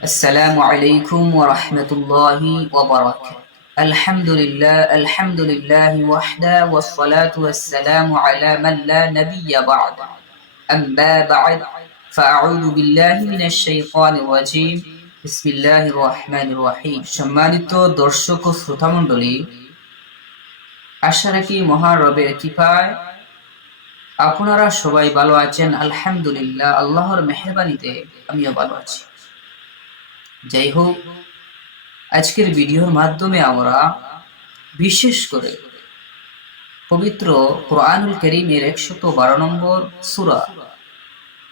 السلام عليكم ورحمة الله وبركاته الحمد لله الحمد لله وحده والصلاة والسلام على من لا نبي بعد أما بعد فأعوذ بالله من الشيطان الرجيم بسم الله الرحمن الرحيم সম্মানিত দর্শক ও শ্রোতা মণ্ডলী আশা রাখি মহান রবের কৃপায় আপনারা সবাই ভালো আছেন আলহামদুলিল্লাহ আল্লাহর মেহরবানিতে আমিও ভালো আছি যাই হোক আজকের ভিডিওর মাধ্যমে আমরা বিশেষ করে পবিত্র কোরআনুল করিমের একশত বারো নম্বর সুরা,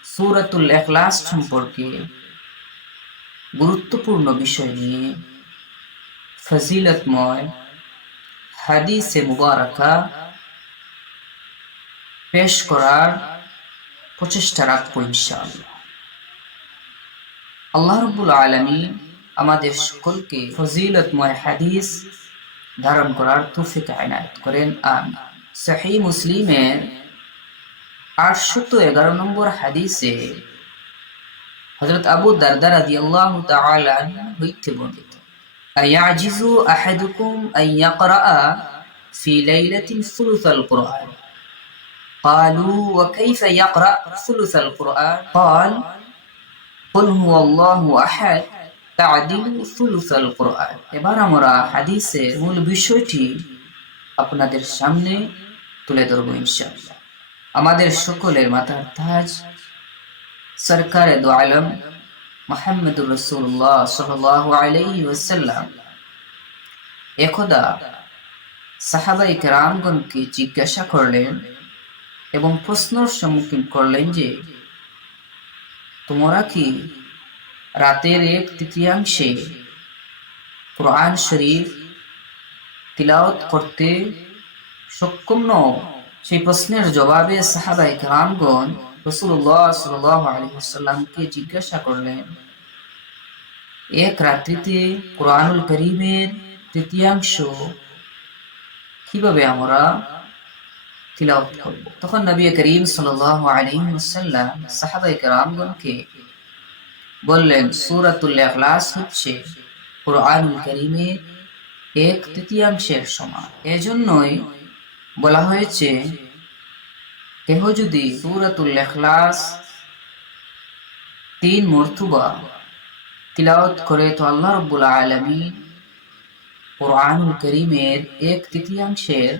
সুরাতুল এখলাস সম্পর্কে গুরুত্বপূর্ণ বিষয় নিয়ে ফজিলতময় হাদিসে মুবারকা পেশ করার প্রচেষ্টা রাখব ইনশাআল্লাহ। আল্লাহ রব্বুল আলমী আমাদের সকলকে ফজিলতময় হাদিস ধারণ করার তৌফিক আয়নায়ত করেন আমি সাহি মুসলিমের আটশত এগারো নম্বর হাদিসে হজরত আবু দারদা রাদি আল্লাহ হইতে বর্ণিত أيعجز أحدكم أن يقرأ في ليلة ثلث القرآن قالوا وكيف يقرأ ثلث القرآن قال قل هو الله أحد تعدل ثلث القرآن এবার আমরা হাদিসের মূল বিষয়টি আপনাদের সামনে তুলে ধরব ইনশাআল্লাহ আমাদের সকলের মাথার তাজ সরকারে দো আলম মোহাম্মদুর রসুল্লাহ সাল্লাহ আলাইহি ওয়াসাল্লাম একদা সাহাবাই রামগণকে জিজ্ঞাসা করলেন এবং প্রশ্নর সম্মুখীন করলেন যে তোমরা কি রাতের এক তৃতীয়াংশে কোরআন শরীফ তিলাওয়াত করতে সক্ষম নও? সেই প্রশ্নের জবাবে সাহাবাই রসুল্লাহ জিজ্ঞাসা করলেন, এক রাত্রিতে কোরআনুল করিমের তৃতীয়াংশ কীভাবে আমরা তিলাওয়াত করব। তখন নবী করিম সাল্লাল্লাহু আলাইহি ওয়াসাল্লাম সাহাবায়ে কেরামগণকে বললেন, সূরাতুল ইখলাস হচ্ছে কোরআনুল কারীমের এক তৃতীয়াংশের সমান। এজন্যই বলা হয়েছে, কেহ যদি সূরাতুল ইখলাস তিন মর্তুবা তিলাওয়াত করে, তো আল্লাহ রাব্বুল আলামিন কোরআনুল কারীমের এক তৃতীয়াংশের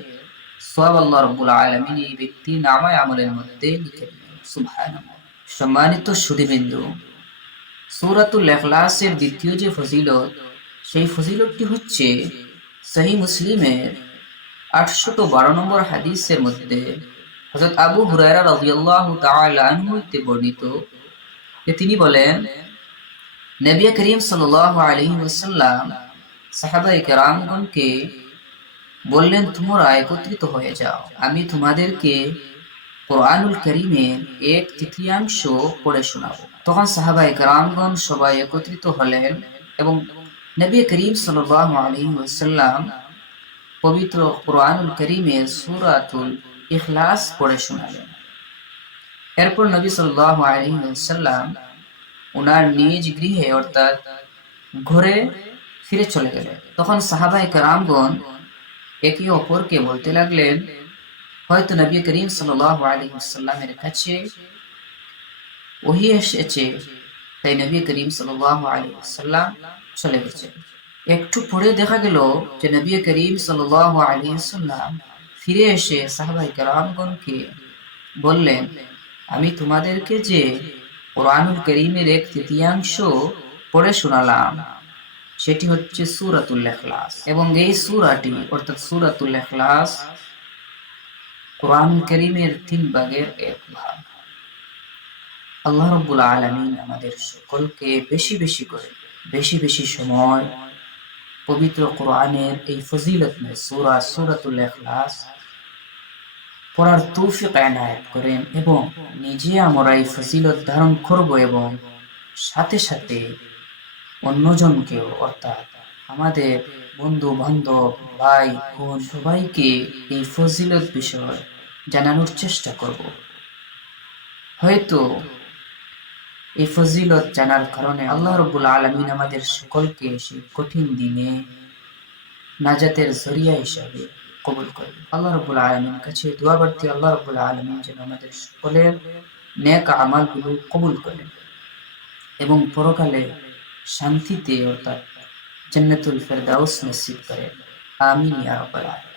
সব আল্লাহ রব্বুল আলমিন এই ব্যক্তি নামায় আমলের মধ্যে লিখে দিলেন সম্মানিত সুদীবিন্দু সূরাতুল ইখলাসের দ্বিতীয় যে ফজিলত, সেই ফজিলতটি হচ্ছে সহি মুসলিমের আটশত বারো নম্বর হাদিসের মধ্যে হজরত আবু হুরায়রা রাদিয়াল্লাহু তাআলা আনহু বর্ণিত যে তিনি বলেন, নবী করিম সাল্লাল্লাহু আলাইহি ওয়াসাল্লাম সাহাবায়ে কেরামগণকে বললেন, তোমরা একত্রিত হয়ে যাও। আমি তোমাদেরকে কোরআনুল করিমের এক তৃতীয়াংশ পড়ে শোনাবো। তখন সাহাবাই রামগণ সবাই একত্রিত হলেন এবং নবী করিম সাল্লাম পবিত্র কোরআনুল করিমের সুরাতুল ইখলাস পড়ে শোনালেন। এরপর নবী সাল্লাম ওনার নিজ গৃহে, অর্থাৎ ঘরে ফিরে চলে গেলেন। তখন সাহাবাই রামগণ একে অপরকে বলতে লাগলেন, হয়তো নবী করিম সাল্লামের কাছে ওহি এসেছে, তাই নবী করিম সাল্লাম চলে গেছে একটু পরে দেখা গেল যে নবী করিম সাল্লাম ফিরে এসে সাহাবাই কালামগণকে বললেন, আমি তোমাদেরকে যে কোরআনুল করিমের এক তৃতীয়াংশ পড়ে শোনালাম সেটি হচ্ছে সুরাতুল এখলাস এবং এই সুরাটি, অর্থাৎ সুরাতুল এখলাস কোরআন করিমের তিন ভাগের এক ভাগ। আল্লাহ রব্বুল আলমিন আমাদের সকলকে বেশি বেশি করে, বেশি বেশি সময় পবিত্র কোরআনের এই ফজিলত সুরা, সুরাতুল এখলাস পড়ার তৌফিক এনায়ত করেন এবং নিজে আমরা এই ফজিলত ধারণ করব এবং সাথে সাথে অন্যজনকেও, অর্থাৎ আমাদের বন্ধু বান্ধব ভাই, বোন সবাইকে এই ফজিলত বিষয় জানানোর চেষ্টা করব। হয়তো এই ফজিলত জানার কারণে আল্লাহ রব্বুল আলমিন আমাদের সকলকে সেই কঠিন দিনে নাজাতের জরিয়া হিসাবে কবুল করেন। আল্লাহ রব্বুল আলমীর কাছে দোয়া আল্লাহ রব্বুল আলমিন যেন আমাদের সকলের নেক আমালগুলো কবুল করেন এবং পরকালে শান্তিতে অর্থাৎ জান্নাতুল ফেরদাউস নসিব করেন আমিন ইয়া রাব্বাল আলামিন